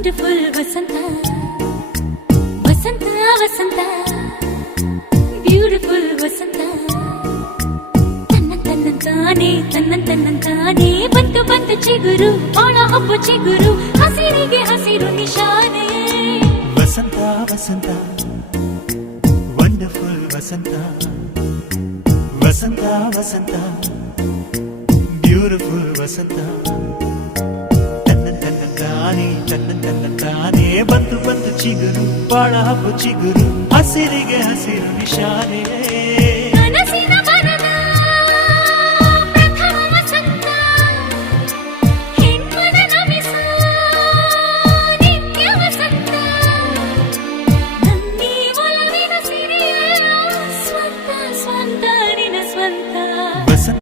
wonderful vasanta vasanta vasanta beautiful vasanta tanantanantane tanantanantane bandu bandu chiguru ona hobbu chiguru hasirige hasiru nishane vasanta vasanta wonderful vasanta వసంత వసంత beautiful వసంత ತನ್ನ ತನ್ನ ಬಂದು ಬಂದು ಚಿಗುರು ಬಾಳಾಪು ಚಿಗುರು ಹಸಿರಿಗೆ ಹಸಿರು ವಿಷಾರೇ